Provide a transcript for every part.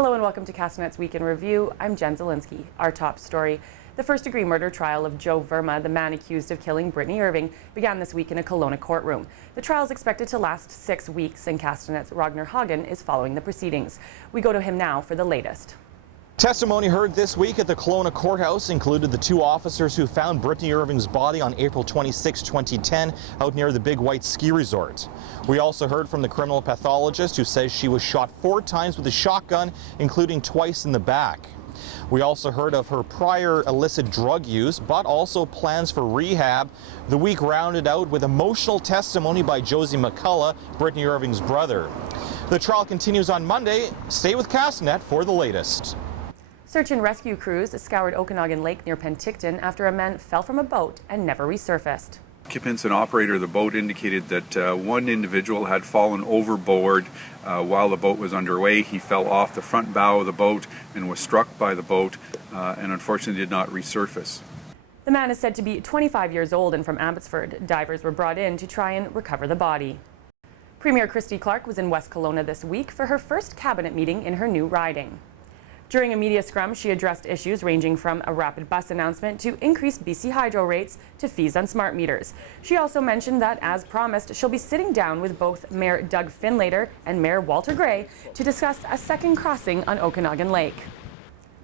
Hello and welcome to Castanet's Week in Review. I'm Jen Zielinski. Our top story. The first-degree murder trial of Joe Verma, the man accused of killing Brittany Irving, began this week in a Kelowna courtroom. The trial is expected to last 6 weeks, and Castanet's Ragnar Hagen is following the proceedings. We go to him now for the latest. Testimony heard this week at the Kelowna courthouse included the 2 officers who found Brittany Irving's body on April 26, 2010, out near the Big White Ski Resort. We also heard from the criminal pathologist who says she was shot 4 times with a shotgun, including twice in the back. We also heard of her prior illicit drug use, but also plans for rehab. The week rounded out with emotional testimony by Josie McCullough, Brittany Irving's brother. The trial continues on Monday. Stay with Castanet for the latest. Search and rescue crews scoured Okanagan Lake near Penticton after a man fell from a boat and never resurfaced. Occupants and operator of the boat indicated that one individual had fallen overboard while the boat was underway. He fell off the front bow of the boat and was struck by the boat and unfortunately did not resurface. The man is said to be 25 years old and from Abbotsford. Divers were brought in to try and recover the body. Premier Christy Clark was in West Kelowna this week for her first cabinet meeting in her new riding. During a media scrum, she addressed issues ranging from a rapid bus announcement to increased BC Hydro rates to fees on smart meters. She also mentioned that, as promised, she'll be sitting down with both Mayor Doug Finlater and Mayor Walter Gray to discuss a second crossing on Okanagan Lake.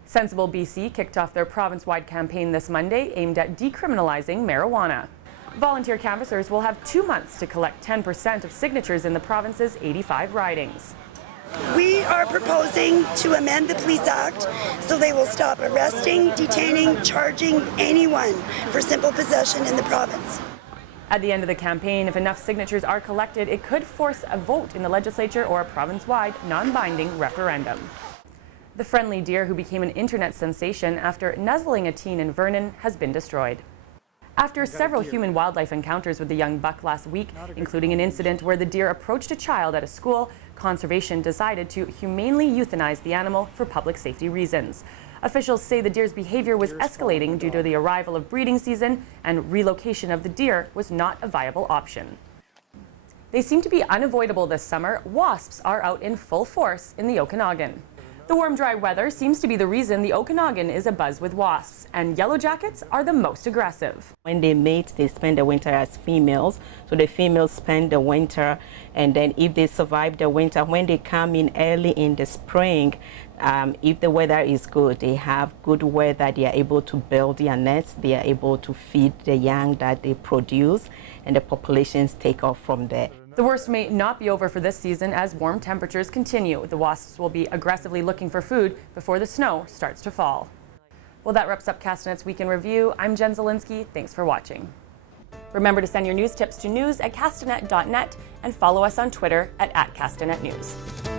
Sensible BC kicked off their province-wide campaign this Monday aimed at decriminalizing marijuana. Volunteer canvassers will have 2 months to collect 10% of signatures in the province's 85 ridings. We are proposing to amend the Police Act so they will stop arresting, detaining, charging anyone for simple possession in the province. At the end of the campaign, if enough signatures are collected, it could force a vote in the legislature or a province-wide non-binding referendum. The friendly deer who became an internet sensation after nuzzling a teen in Vernon has been destroyed. After several human-wildlife encounters with the young buck last week, including an incident where the deer approached a child at a school, conservation decided to humanely euthanize the animal for public safety reasons. Officials say the deer's behavior was escalating due to the arrival of breeding season, and relocation of the deer was not a viable option. They seem to be unavoidable this summer. Wasps are out in full force in the Okanagan. The warm, dry weather seems to be the reason the Okanagan is abuzz with wasps, and yellow jackets are the most aggressive. When they mate, they spend the winter as females. So the females spend the winter, and then if they survive the winter, when they come in early in the spring, if the weather is good, they have good weather, they are able to build their nests, they are able to feed the young that they produce, and the populations take off from there. The worst may not be over for this season as warm temperatures continue. The wasps will be aggressively looking for food before the snow starts to fall. Well, that wraps up Castanet's Week in Review. I'm Jen Zielinski. Thanks for watching. Remember to send your news tips to news@castanet.net and follow us on Twitter @CastanetNews.